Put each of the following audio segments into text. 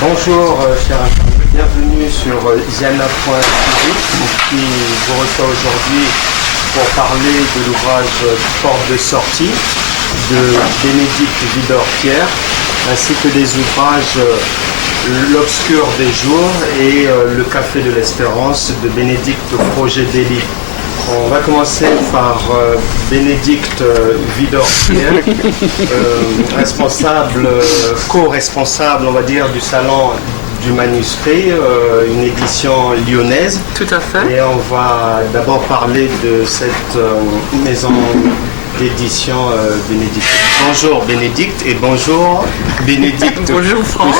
Bonjour chers internautes, bienvenue sur Ziana.tv qui vous reçoit aujourd'hui pour parler de l'ouvrage Porte de sortie de Bénédicte Widor-Pierre ainsi que des ouvrages L'Obscur des jours et Le Café de l'Espérance de Bénédicte Froger-Dely. On va commencer par Bénédicte Widor-Pierre, responsable, co-responsable, on va dire, du Salon du Manuscrit, une édition lyonnaise. Tout à fait. Et on va d'abord parler de cette maison d'édition Bénédicte. Bonjour Bénédicte et bonjour Bénédicte. Bonjour Franck.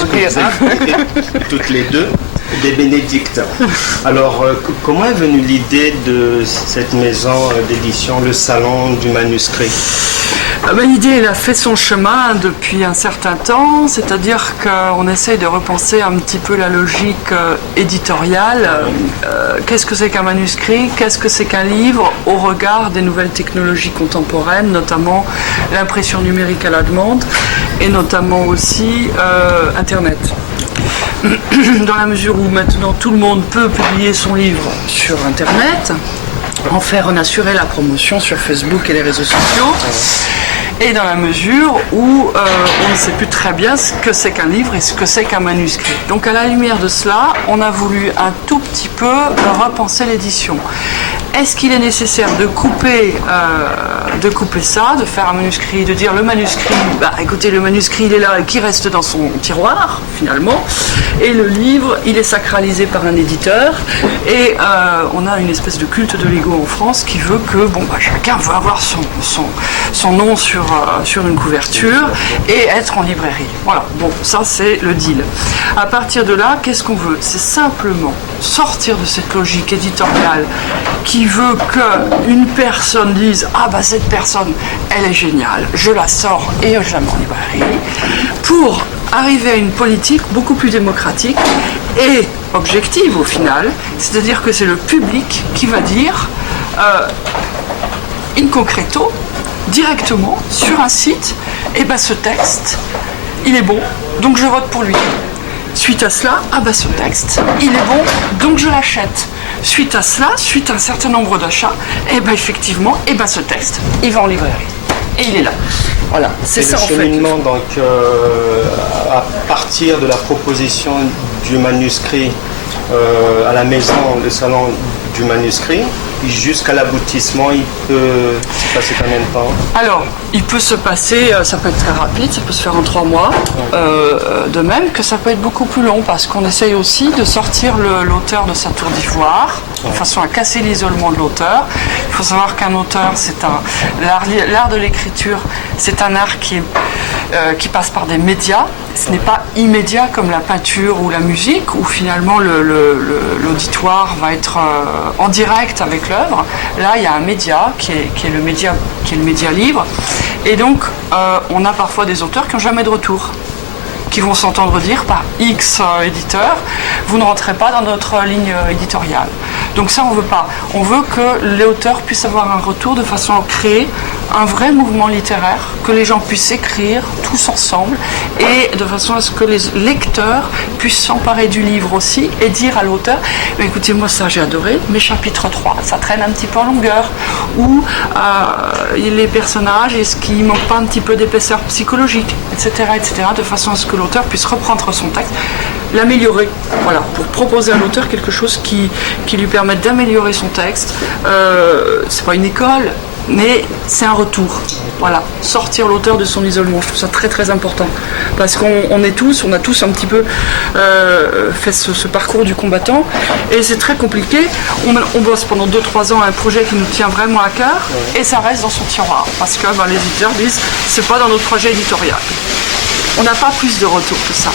Toutes les deux. Des Bénédictes. Alors, comment est venue l'idée de cette maison d'édition, le Salon du Manuscrit? L'idée, elle a fait son chemin depuis un certain temps, c'est-à-dire qu'on essaye de repenser un petit peu la logique éditoriale. Qu'est-ce que c'est qu'un manuscrit? Qu'est-ce que c'est qu'un livre au regard des nouvelles technologies contemporaines, notamment l'impression numérique à la demande et notamment aussi Internet. Dans la mesure où maintenant tout le monde peut publier son livre sur Internet, en faire en assurer la promotion sur Facebook et les réseaux sociaux, et dans la mesure où on ne sait plus très bien ce que c'est qu'un livre et ce que c'est qu'un manuscrit. Donc à la lumière de cela, on a voulu un tout petit peu repenser l'édition. Est-ce qu'il est nécessaire de couper ça, de faire un manuscrit, de dire le manuscrit, écoutez, le manuscrit il est là et qui reste dans son tiroir finalement, et le livre il est sacralisé par un éditeur, et on a une espèce de culte de l'ego en France qui veut que chacun veut avoir son nom sur une couverture et être en librairie. Voilà, ça c'est le deal. À partir de là, qu'est-ce qu'on veut? C'est simplement sortir de cette logique éditoriale qui veut qu'une personne dise cette personne elle est géniale, je la sors et je la mets en librairie, pour arriver à une politique beaucoup plus démocratique et objective au final, c'est-à-dire que c'est le public qui va dire in concreto, directement sur un site, ce texte il est bon, donc je vote pour lui. Suite à cela, ce texte, il est bon, donc je l'achète. Suite à cela, suite à un certain nombre d'achats, effectivement, ce texte, il va en librairie. Et il est là. Voilà, c'est ça en fait. Le cheminement, donc, à partir de la proposition du manuscrit à la maison, le salon du manuscrit, jusqu'à l'aboutissement, il peut se passer combien de temps? Alors, il peut se passer, ça peut être très rapide, ça peut se faire en 3 mois. De même que ça peut être beaucoup plus long, parce qu'on essaye aussi de sortir l'auteur de sa tour d'ivoire, de façon à casser l'isolement de l'auteur. Il faut savoir qu'un auteur, l'art de l'écriture, c'est un art qui passe par des médias. Ce n'est pas immédiat comme la peinture ou la musique, où finalement l'auditoire va être en direct avec l'œuvre. Là, il y a un média qui est le média livre, et donc on a parfois des auteurs qui n'ont jamais de retour, qui vont s'entendre dire par X éditeurs, vous ne rentrez pas dans notre ligne éditoriale. Donc ça, on veut pas. On veut que l'auteur puisse avoir un retour de façon à créer un vrai mouvement littéraire, que les gens puissent écrire tous ensemble, et de façon à ce que les lecteurs puissent s'emparer du livre aussi et dire à l'auteur, écoutez, moi ça j'ai adoré, mais chapitre 3, ça traîne un petit peu en longueur, ou les personnages, est-ce qu'il manque pas un petit peu d'épaisseur psychologique, etc., de façon à ce que l'auteur puisse reprendre son texte, l'améliorer, voilà, pour proposer à l'auteur quelque chose qui lui permette d'améliorer son texte. C'est pas une école, mais c'est un retour. Voilà, sortir l'auteur de son isolement, je trouve ça très très important, parce qu'on a tous un petit peu fait ce parcours du combattant, et c'est très compliqué. On bosse pendant 2-3 ans à un projet qui nous tient vraiment à cœur, et ça reste dans son tiroir, parce que les éditeurs disent c'est pas dans notre projet éditorial. On n'a pas plus de retour que ça.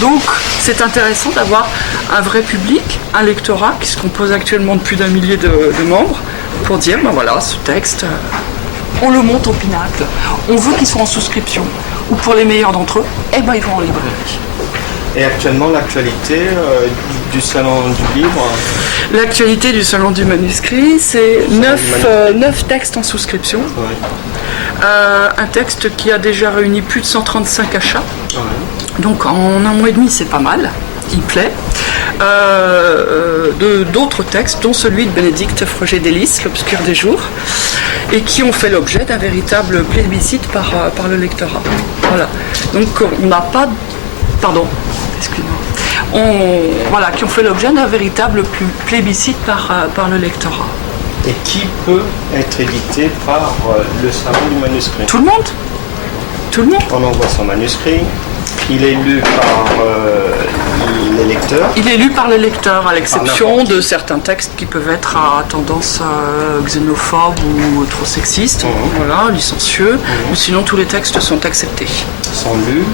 Donc c'est intéressant d'avoir un vrai public, un lectorat qui se compose actuellement de plus d'1 millier de membres, pour dire voilà, ce texte, on le monte au pinacle, on veut qu'il soit en souscription, ou pour les meilleurs d'entre eux, ils vont en librairie. Et actuellement, l'actualité du Salon du Livre? L'actualité du Salon du Manuscrit, c'est 9 textes en souscription. Ouais. Un texte qui a déjà réuni plus de 135 achats. Ouais. Donc en un mois et demi, c'est pas mal, il plaît. D'autres textes, dont celui de Bénédicte Froger-Délis, L'Obscur des jours, et qui ont fait l'objet d'un véritable plébiscite par le lectorat. Voilà. Donc on n'a pas... Pardon, excusez-moi. Voilà, qui ont fait l'objet d'un véritable plébiscite par le lectorat. Et qui peut être édité par le Salon du manuscrit? Tout le monde. Tout le monde. On envoie son manuscrit. Il est lu par les lecteurs. Il est lu par les lecteurs, à l'exception de certains textes qui peuvent être à tendance xénophobe ou trop sexiste, voilà, licencieux. Ou sinon, tous les textes sont acceptés. Sont lus,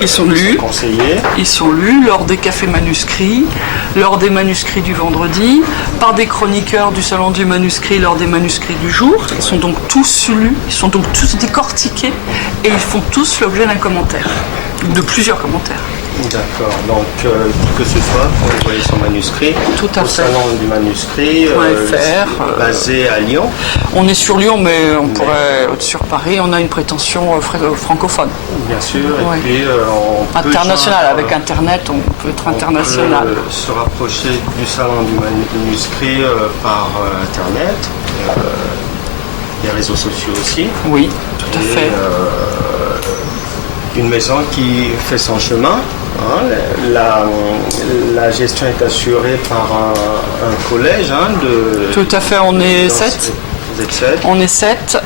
ils sont lus, conseillés. Ils sont lus lors des cafés manuscrits, lors des manuscrits du vendredi, par des chroniqueurs du Salon du manuscrit lors des manuscrits du jour. Ils sont donc tous lus, ils sont donc tous décortiqués et ils font tous l'objet d'un commentaire, de plusieurs commentaires. D'accord, donc que ce soit pour envoyer son manuscrit tout à au fait. Salon du manuscrit basé à Lyon. On est sur Lyon, mais on pourrait être sur Paris, on a une prétention francophone. Bien sûr, et puis on peut international, avec Internet, on peut être international. On peut se rapprocher du Salon du manuscrit par Internet, les réseaux sociaux aussi. Oui, tout à fait. Une maison qui fait son chemin. La gestion est assurée par un collège Tout à fait, on est 7. Vous êtes 7. On est 7,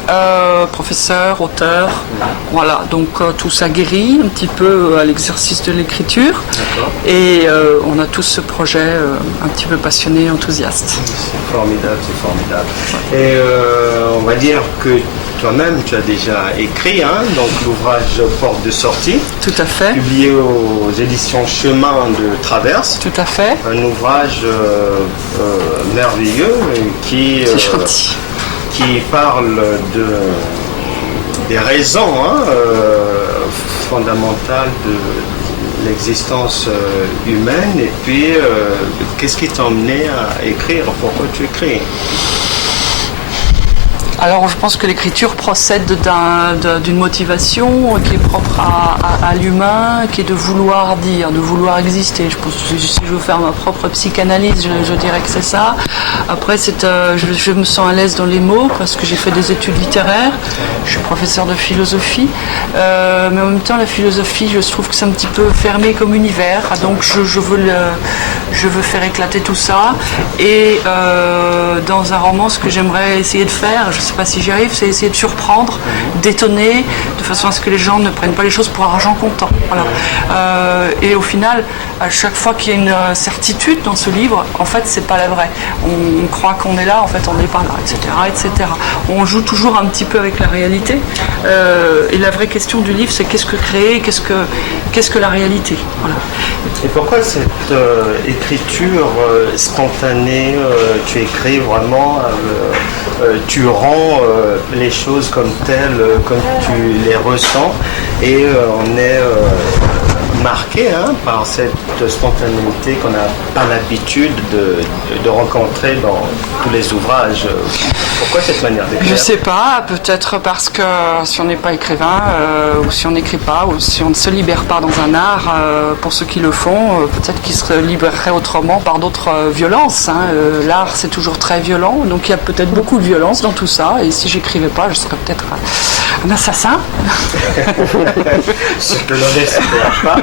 professeurs, auteurs. Voilà, donc tout ça guérit un petit peu à l'exercice de l'écriture. D'accord. Et on a tous ce projet un petit peu passionné, enthousiaste. C'est formidable, c'est formidable. Et on va dire que toi-même, tu as déjà écrit, donc l'ouvrage Porte de sortie. Tout à fait. Publié aux éditions Chemin de Traverse. Tout à fait. Un ouvrage merveilleux qui parle des raisons fondamentales de l'existence humaine. Et puis, qu'est-ce qui t'a emmené à écrire? Pourquoi tu écris? Alors je pense que l'écriture procède d'une motivation qui est propre à l'humain, qui est de vouloir dire, de vouloir exister. Je pense que si je veux faire ma propre psychanalyse, je dirais que c'est ça. Après, je me sens à l'aise dans les mots parce que j'ai fait des études littéraires, je suis professeur de philosophie, mais en même temps la philosophie, je trouve que c'est un petit peu fermé comme univers, donc je veux faire éclater tout ça. Et dans un roman, ce que j'aimerais essayer de faire, je ne sais pas si j'y arrive, c'est essayer de surprendre, d'étonner, de façon à ce que les gens ne prennent pas les choses pour argent comptant. Voilà. Et au final, à chaque fois qu'il y a une certitude dans ce livre, en fait, c'est pas la vraie. On croit qu'on est là, en fait, on n'est pas là, etc., etc. On joue toujours un petit peu avec la réalité. Et la vraie question du livre, c'est qu'est-ce que créer, qu'est-ce que la réalité. Voilà. Et pourquoi cette écriture spontanée, tu écris vraiment, tu rends les choses comme telles, comme tu les ressens, et on est marqué par cette spontanéité qu'on n'a pas l'habitude de rencontrer dans tous les ouvrages. Pourquoi cette manière d'écrire? Je sais pas, peut-être parce que si on n'est pas écrivain, ou si on n'écrit pas, ou si on ne se libère pas dans un art, pour ceux qui le font, peut-être qu'ils se libéreraient autrement par d'autres violences. L'art, c'est toujours très violent, donc il y a peut-être beaucoup de violence dans tout ça, et si j'écrivais pas, je serais peut-être un assassin. Ce que l'on n'espère pas.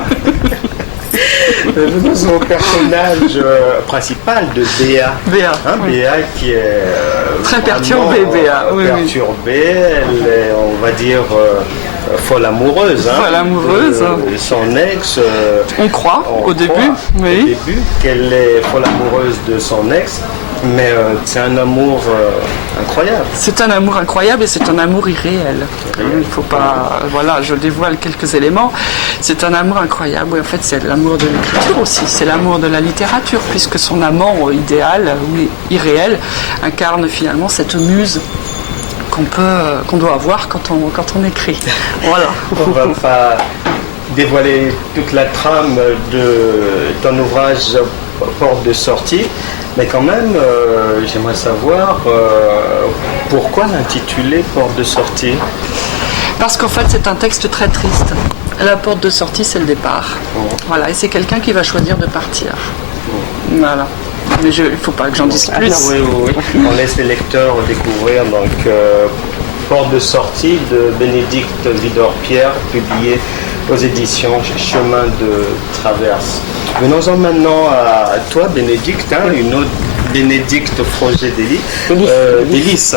Venons au personnage principal de Béa. Béa, oui. Béa qui est très perturbée, Béa. Perturbée, elle est, on va dire, folle amoureuse. Folle amoureuse. Son ex. On croit au début qu'elle est folle amoureuse de son ex. Mais c'est un amour incroyable. C'est un amour incroyable et c'est un amour irréel. Il ne faut pas... Voilà, je dévoile quelques éléments. C'est un amour incroyable. Oui, en fait, c'est l'amour de l'écriture aussi. C'est l'amour de la littérature, puisque son amant idéal, ou irréel, incarne finalement cette muse qu'on doit avoir quand on écrit. Voilà. On va pas dévoiler toute la trame de ton ouvrage Porte de sortie. Mais quand même, j'aimerais savoir pourquoi l'intituler Porte de sortie. Parce qu'en fait, c'est un texte très triste. La porte de sortie, c'est le départ. Voilà, et c'est quelqu'un qui va choisir de partir. Voilà. Mais il ne faut pas que j'en dise plus. Oui. On laisse les lecteurs découvrir donc porte de sortie de Bénédicte Widor-Pierre, publié aux éditions Chemin de Traverse. Venons-en maintenant à toi, Bénédicte, une autre Bénédicte Froger-Délice.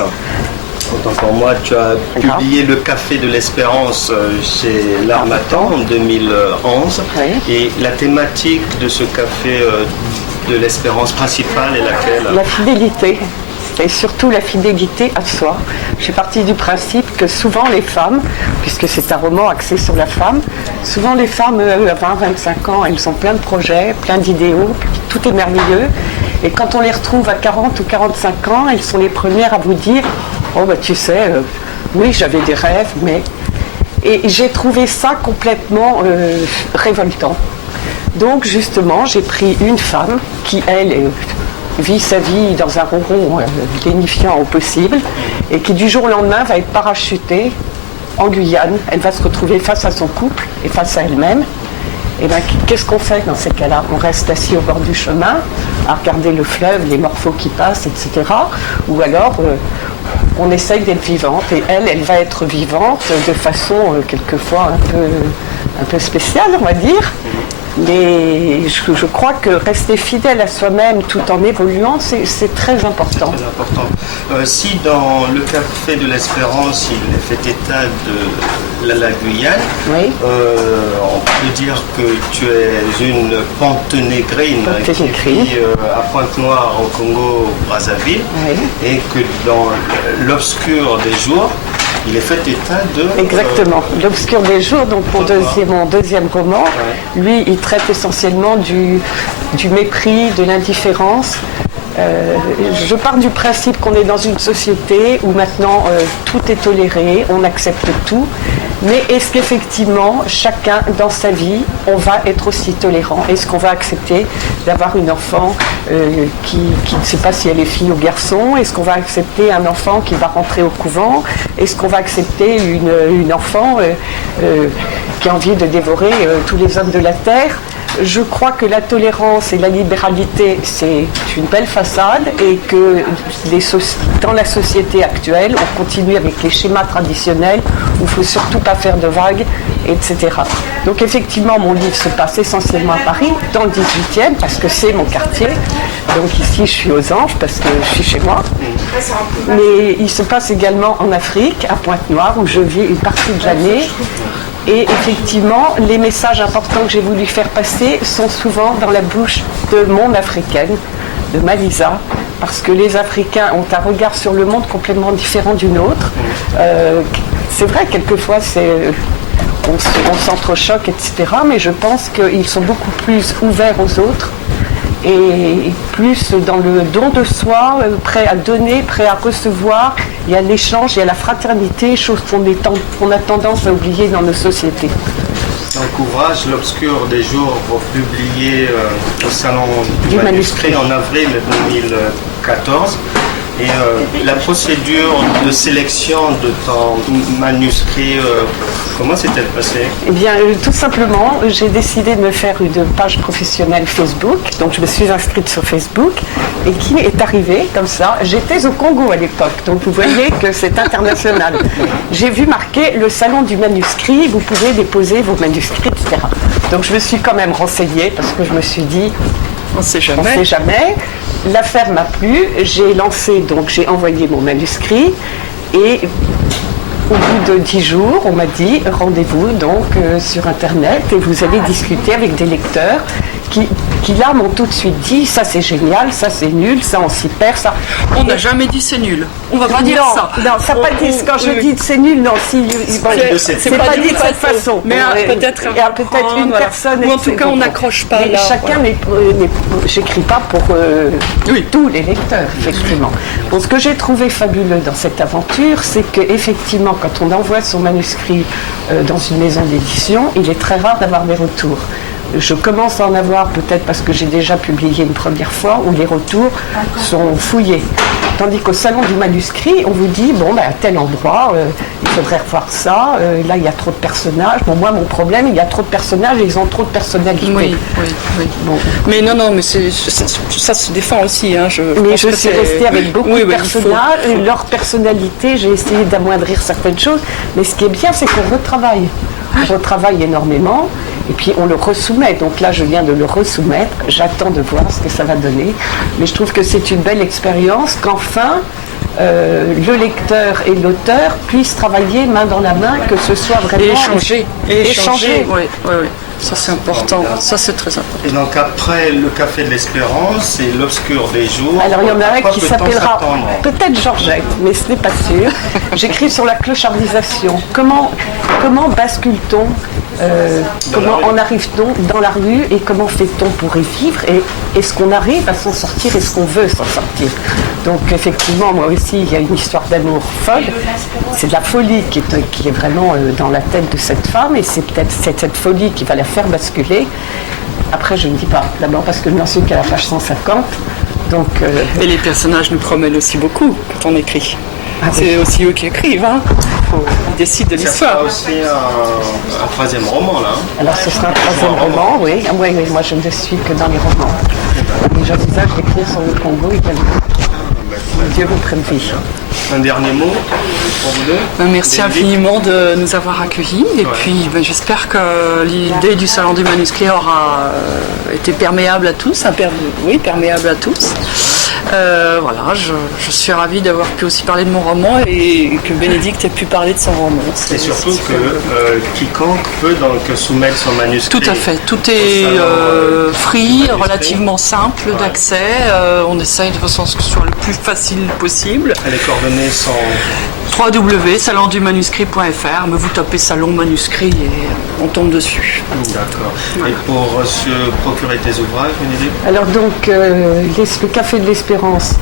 Autant pour moi, tu as publié Le Café de l'Espérance chez l'Harmattan en 2011. Oui. Et la thématique de ce café de l'Espérance principale est laquelle? La fidélité. Et surtout la fidélité à soi. Je suis partie du principe que souvent les femmes, puisque c'est un roman axé sur la femme, souvent les femmes à 20-25 ans, elles ont plein de projets, plein d'idéaux, tout est merveilleux. Et quand on les retrouve à 40 ou 45 ans, elles sont les premières à vous dire « Oh bah tu sais, oui j'avais des rêves, mais… » Et j'ai trouvé ça complètement révoltant. Donc justement, j'ai pris une femme qui, elle, vit sa vie dans un ronron lénifiant au possible et qui du jour au lendemain va être parachutée en Guyane. Elle va se retrouver face à son couple et face à elle-même. Et bien, qu'est-ce qu'on fait dans ces cas-là? On reste assis au bord du chemin à regarder le fleuve, les morphos qui passent, etc. Ou alors on essaye d'être vivante et elle va être vivante de façon quelquefois un peu spéciale, on va dire. Mais je crois que rester fidèle à soi-même tout en évoluant, c'est très important. C'est très important. Si dans Le Café de l'Espérance, il est fait état de la Guyane, Oui. On peut dire que tu es une panténégrine qui vit à Pointe-Noire au Congo-Brazzaville, Oui. et que dans l'obscur des jours, il est fait état de… Exactement. L'obscur des jours, donc mon deuxième roman, lui, il traite essentiellement du mépris, de l'indifférence. Je pars du principe qu'on est dans une société où maintenant tout est toléré, on accepte tout. Mais est-ce qu'effectivement, chacun dans sa vie, on va être aussi tolérant? Est-ce qu'on va accepter d'avoir une enfant qui ne sait pas si elle est fille ou garçon? Est-ce qu'on va accepter un enfant qui va rentrer au couvent? Est-ce qu'on va accepter une enfant qui a envie de dévorer tous les hommes de la terre? Je crois que la tolérance et la libéralité, c'est une belle façade et que dans la société actuelle, on continue avec les schémas traditionnels où il ne faut surtout pas faire de vagues, etc. Donc effectivement, mon livre se passe essentiellement à Paris, dans le 18e, parce que c'est mon quartier. Donc ici, je suis aux Anges, parce que je suis chez moi. Mais il se passe également en Afrique, à Pointe-Noire, où je vis une partie de l'année. Et effectivement, les messages importants que j'ai voulu faire passer sont souvent dans la bouche de mon africaine, de Malisa, parce que les Africains ont un regard sur le monde complètement différent du nôtre. C'est vrai, quelquefois, on s'entrechoque, etc. Mais je pense qu'ils sont beaucoup plus ouverts aux autres et plus dans le don de soi, prêt à donner, prêt à recevoir. Il y a l'échange, il y a la fraternité, chose qu'on a tendance à oublier dans nos sociétés. Donc ouvrage L'Obscur des jours, publié au Salon du Manuscrit en avril 2014. Et la procédure de sélection de ton manuscrit, comment s'est-elle passée? Eh bien, tout simplement, j'ai décidé de me faire une page professionnelle Facebook. Donc, je me suis inscrite sur Facebook. Et qui est arrivé comme ça? J'étais au Congo à l'époque. Donc, vous voyez que c'est international. J'ai vu marquer le Salon du Manuscrit. Vous pouvez déposer vos manuscrits, etc. Donc, je me suis quand même renseignée parce que je me suis dit… On ne sait On jamais. sait jamais. L'affaire m'a plu. J'ai envoyé mon manuscrit et au bout de 10 jours, on m'a dit rendez-vous donc sur Internet et vous allez discuter avec des lecteurs qui là m'ont tout de suite dit ça c'est génial, ça c'est nul, ça on s'y perd, ça. On n'a jamais dit c'est nul. On va pas dire ça. Non, ça pas dit. Quand je dis c'est nul, non, c'est pas dit de cette façon. Mais peut-être une personne. Ou en tout cas, on n'accroche pas. Mais chacun j'écris pas pour tous les lecteurs, effectivement. Bon, ce que j'ai trouvé fabuleux dans cette aventure, c'est qu'effectivement, quand on envoie son manuscrit dans une maison d'édition, il est très rare d'avoir des retours. Je commence à en avoir peut-être parce que j'ai déjà publié une première fois où les retours sont fouillés. Tandis qu'au salon du manuscrit, on vous dit, bon, à tel endroit, il faudrait revoir ça, là, il y a trop de personnages. Bon, moi, mon problème, il y a trop de personnages et ils ont trop de personnalité. Oui. Bon. Mais non, mais ça se défend aussi. Hein. Mais je suis restée avec beaucoup de personnages, et leur personnalité, j'ai essayé d'amoindrir certaines choses. Mais ce qui est bien, c'est qu'on retravaille. On retravaille énormément. Et puis on le resoumet, donc là je viens de le resoumettre, j'attends de voir ce que ça va donner. Mais je trouve que c'est une belle expérience qu'enfin le lecteur et l'auteur puissent travailler main dans la main, que ce soit vraiment... Échanger. Oui. Ça c'est important, ça c'est très important. Et donc après le Café de l'Espérance et l'Obscur des jours... Alors il y en a un qui s'appellera peut-être Georgette, mais ce n'est pas sûr. J'écris sur la clochardisation. Comment bascule-t-on comment en arrive-t-on dans la rue et comment fait-on pour y vivre et est-ce qu'on arrive à s'en sortir, est-ce qu'on veut s'en sortir? Donc effectivement, moi aussi, il y a une histoire d'amour folle. C'est de la folie qui est vraiment dans la tête de cette femme et c'est peut-être cette folie qui va la faire basculer. Après, je ne dis pas, d'abord parce que je n'en suis qu'à la page 150. Donc, Et les personnages nous promènent aussi beaucoup quand on écrit. C'est aussi eux qui écrivent, hein. Ils décident de l'histoire. Ça sera aussi un troisième roman, là. Alors ce sera un troisième roman, oui. Oui, moi je ne suis que dans les romans. Et j'envisage d'écrire sur le Congo également. Dieu vous prévienne. Un dernier mot pour vous deux. Merci infiniment de nous avoir accueillis et puis j'espère que l'idée du Salon du Manuscrit aura été perméable à tous, perméable à tous. Voilà, je suis ravie d'avoir pu aussi parler de mon roman et que Bénédicte ait pu parler de son roman. Et surtout que quiconque peut donc soumettre son manuscrit. Tout à fait, tout est free, relativement simple d'accès. On essaye de façon que ce soit le plus facile possible. Les coordonnées sont www.salondumanuscrit.fr, mais vous tapez Salon Manuscrit et on tombe dessus. D'accord. Et pour se procurer tes ouvrages, Bénédicte? Alors donc, le Café de l'Espérance,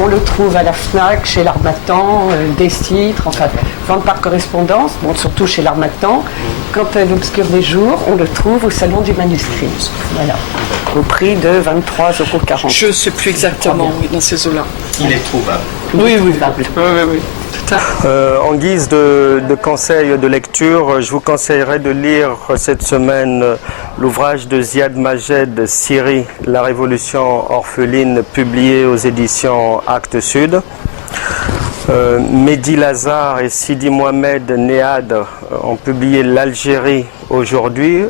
on le trouve à la FNAC, chez l'Harmattan, des titres, enfin, vente par correspondance, bon, surtout chez l'Harmattan. Quant à l'Obscur des jours, on le trouve au Salon du Manuscrit. Voilà. Au prix de 23,40 €. Je ne sais plus exactement, dans ces eaux-là. Il est trouvable. Oui. En guise de conseil de lecture, je vous conseillerais de lire cette semaine l'ouvrage de Ziad Majed, Syrie, la révolution orpheline, publié aux éditions Actes Sud. Mehdi Lazare et Sidi Mohamed Nehad ont publié L'Algérie aujourd'hui,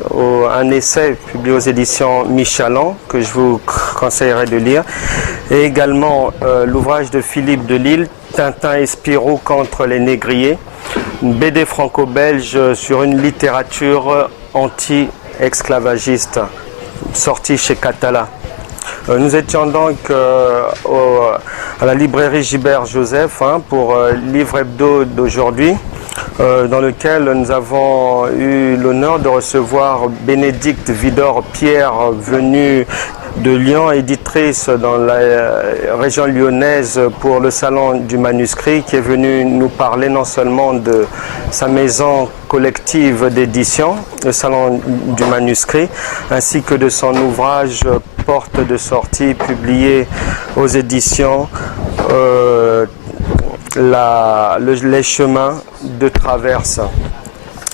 un essai publié aux éditions Michalan que je vous conseillerais de lire, et également l'ouvrage de Philippe Delisle, Tintin et Spirou contre les négriers, une BD franco-belge sur une littérature anti-esclavagiste sortie chez Catala. Nous étions donc à la librairie Gilbert Joseph pour Livre Hebdo d'aujourd'hui, dans lequel nous avons eu l'honneur de recevoir Bénédicte Widor-Pierre, venue de Lyon, éditrice dans la région lyonnaise pour le Salon du Manuscrit, qui est venue nous parler non seulement de sa maison collective d'édition, le Salon du Manuscrit, ainsi que de son ouvrage Porte de sortie, publié aux éditions Les chemins de traverse.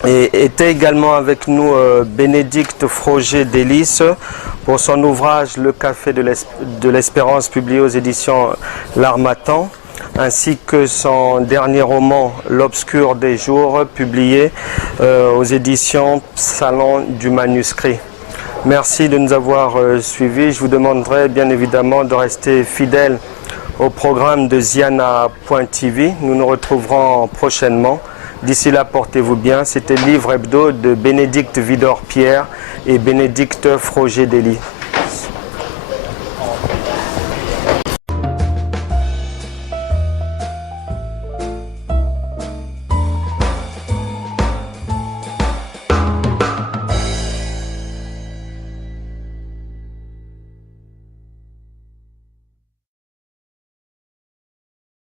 Et était également avec nous Bénédicte Froger-Délice pour son ouvrage Le Café de l'Espérance, publié aux éditions L'Harmattan, ainsi que son dernier roman L'Obscur des jours, publié aux éditions Salon du Manuscrit. Merci de nous avoir suivis. Je vous demanderai bien évidemment de rester fidèle au programme de Ziana.tv. Nous nous retrouverons prochainement. D'ici là, portez-vous bien. C'était Livre Hebdo de Bénédicte Widor-Pierre et Bénédicte Froger-Délice.